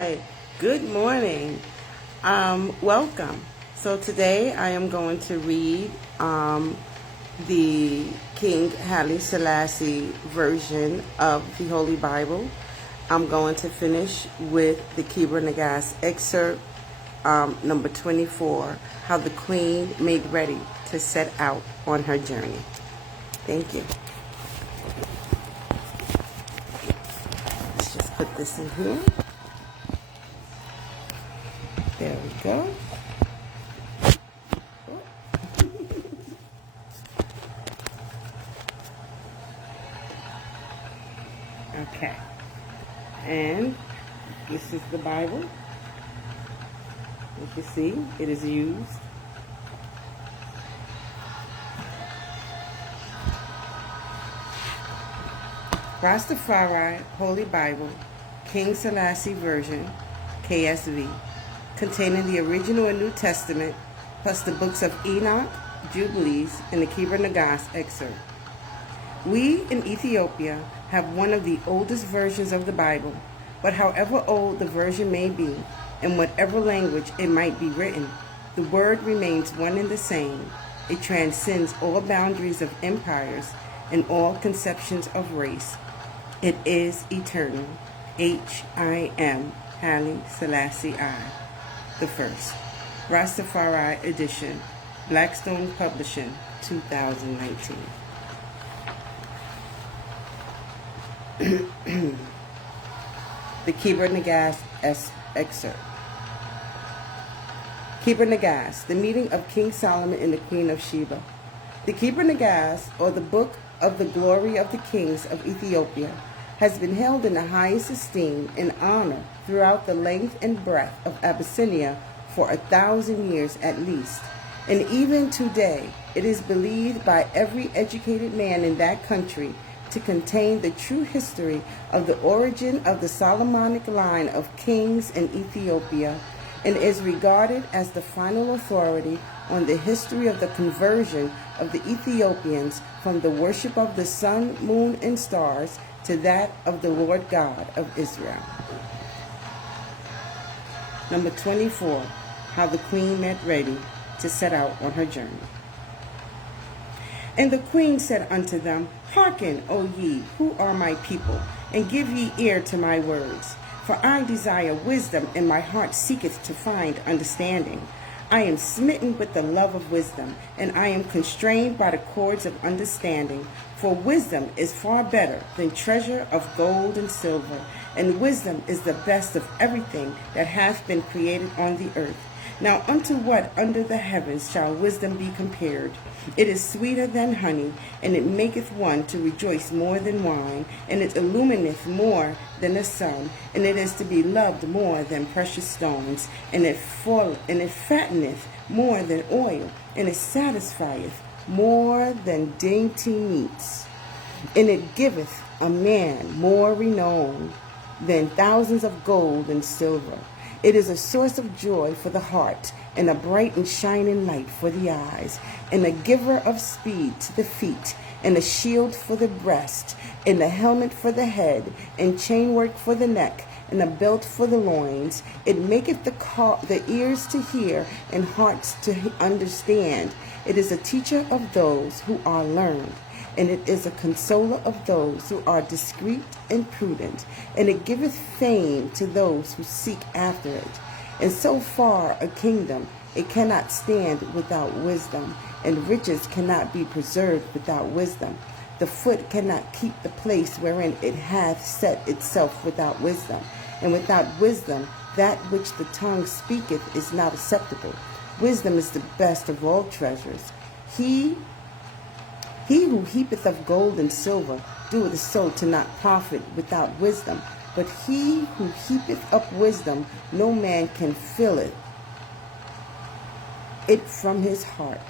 Hey, good morning. Welcome. So today I am going to read the King Haile Selassie version of the Holy Bible. I'm going to finish with the Kebra Nagast excerpt number 24, how the Queen made ready to set out on her journey. Thank you. Let's just put this in here. There we go. Okay. And this is the Bible. You can see it is used. Rastafari Holy Bible, King Selassie version, KSV. Containing the original and New Testament, plus the books of Enoch, Jubilees, and the Kebra Nagast excerpt. We in Ethiopia have one of the oldest versions of the Bible, but however old the version may be, in whatever language it might be written, the word remains one and the same. It transcends all boundaries of empires and all conceptions of race. It is eternal. H.I.M. Haile Selassie I. The first. Rastafari edition. Blackstone Publishing, 2019. The Kebra Nagast excerpt. Kebra Nagast, the meeting of King Solomon and the Queen of Sheba. The Kebra Nagast, or the Book of the Glory of the Kings of Ethiopia, has been held in the highest esteem and honor throughout the length and breadth of Abyssinia for 1,000 years at least. And even today, it is believed by every educated man in that country to contain the true history of the origin of the Solomonic line of kings in Ethiopia, and is regarded as the final authority on the history of the conversion of the Ethiopians from the worship of the sun, moon, and stars to that of the Lord God of Israel. Number 24, how the Queen made ready to set out on her journey. And the Queen said unto them, Hearken, O ye, who are my people, and give ye ear to my words. For I desire wisdom, and my heart seeketh to find understanding. I am smitten with the love of wisdom, and I am constrained by the cords of understanding. For wisdom is far better than treasure of gold and silver, and wisdom is the best of everything that hath been created on the earth. Now unto what under the heavens shall wisdom be compared? It is sweeter than honey, and it maketh one to rejoice more than wine, and it illumineth more than the sun, and it is to be loved more than precious stones, and it fatteneth more than oil, and it satisfieth more than dainty meats, and it giveth a man more renown than thousands of gold and silver. It is a source of joy for the heart, and a bright and shining light for the eyes, and a giver of speed to the feet, and a shield for the breast, and a helmet for the head, and chainwork for the neck, and a belt for the loins. It maketh the ears to hear, and hearts to understand. It is a teacher of those who are learned, and it is a consoler of those who are discreet and prudent, and it giveth fame to those who seek after it. And so far a kingdom, it cannot stand without wisdom, and riches cannot be preserved without wisdom. The foot cannot keep the place wherein it hath set itself without wisdom, and without wisdom that which the tongue speaketh is not acceptable. Wisdom is the best of all treasures. He who heapeth up gold and silver doeth so to not profit without wisdom. But he who heapeth up wisdom, no man can fill it from his heart.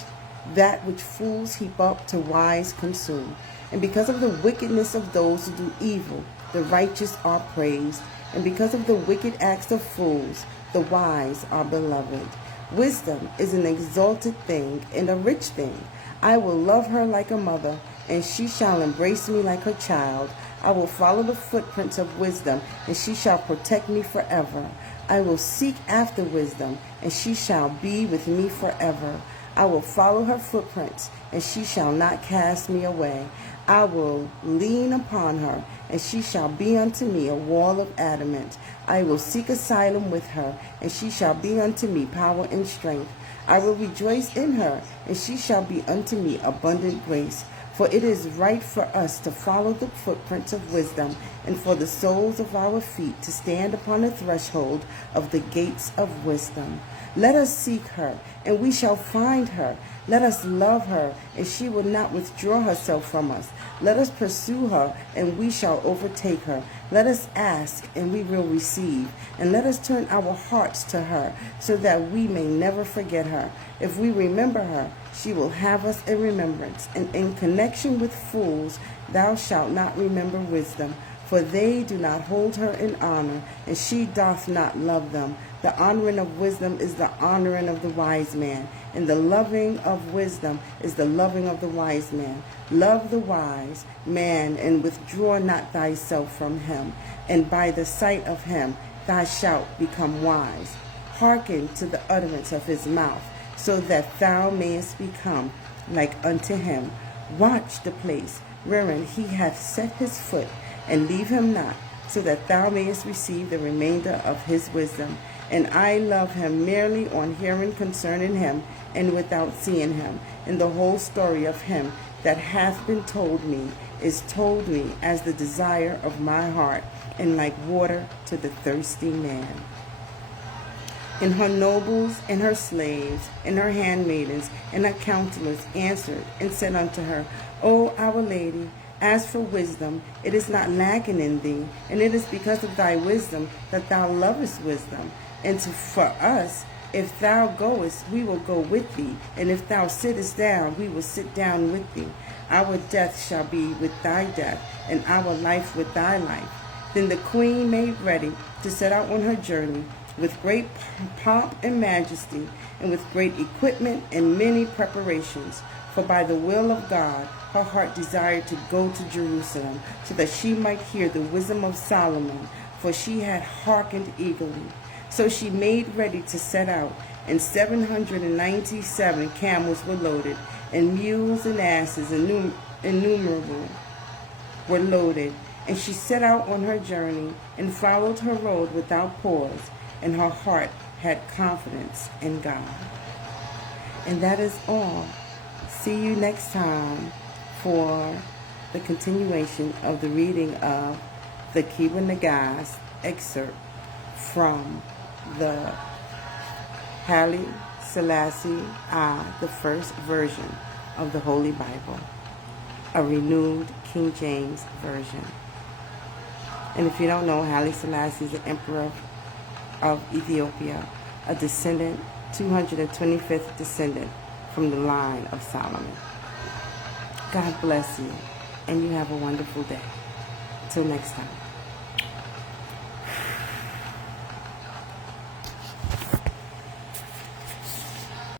That which fools heap up to wise consume. And because of the wickedness of those who do evil, the righteous are praised. And because of the wicked acts of fools, the wise are beloved. Wisdom is an exalted thing and a rich thing. I will love her like a mother, and she shall embrace me like her child. I will follow the footprints of wisdom, and she shall protect me forever. I will seek after wisdom, and she shall be with me forever. I will follow her footprints, and she shall not cast me away. I will lean upon her, and she shall be unto me a wall of adamant. I will seek asylum with her, and she shall be unto me power and strength. I will rejoice in her, and she shall be unto me abundant grace. For it is right for us to follow the footprints of wisdom, and for the soles of our feet to stand upon the threshold of the gates of wisdom. Let us seek her, and we shall find her. Let us love her, and she will not withdraw herself from us. Let us pursue her, and we shall overtake her. Let us ask, and we will receive. And let us turn our hearts to her, so that we may never forget her. If we remember her, she will have us in remembrance. And in connection with fools, thou shalt not remember wisdom. For they do not hold her in honor, and she doth not love them. The honoring of wisdom is the honoring of the wise man, and the loving of wisdom is the loving of the wise man. Love the wise man, and withdraw not thyself from him, and by the sight of him thou shalt become wise. Hearken to the utterance of his mouth, so that thou mayest become like unto him. Watch the place wherein he hath set his foot, and leave him not, so that thou mayest receive the remainder of his wisdom. And I love him merely on hearing concerning him, and without seeing him. And the whole story of him that hath been told me is told me as the desire of my heart, and like water to the thirsty man. And her nobles, and her slaves, and her handmaidens, and her counselors answered and said unto her, O our Lady, as for wisdom, it is not lacking in thee, and it is because of thy wisdom that thou lovest wisdom. And for us, if thou goest, we will go with thee, and if thou sittest down, we will sit down with thee. Our death shall be with thy death, and our life with thy life. Then the queen made ready to set out on her journey, with great pomp and majesty, and with great equipment and many preparations. For by the will of God, her heart desired to go to Jerusalem, so that she might hear the wisdom of Solomon, for she had hearkened eagerly. So she made ready to set out, and 797 camels were loaded, and mules and asses innumerable were loaded. And she set out on her journey, and followed her road without pause, and her heart had confidence in God. And that is all. See you next time for the continuation of the reading of the Kebra Nagast excerpt from the Haile Selassie the first version of the Holy Bible, a renewed King James version. And if you don't know, Haile Selassie is the Emperor of Ethiopia, a descendant, 225th descendant from the line of Solomon. God bless you, and you have a wonderful day. Till next time.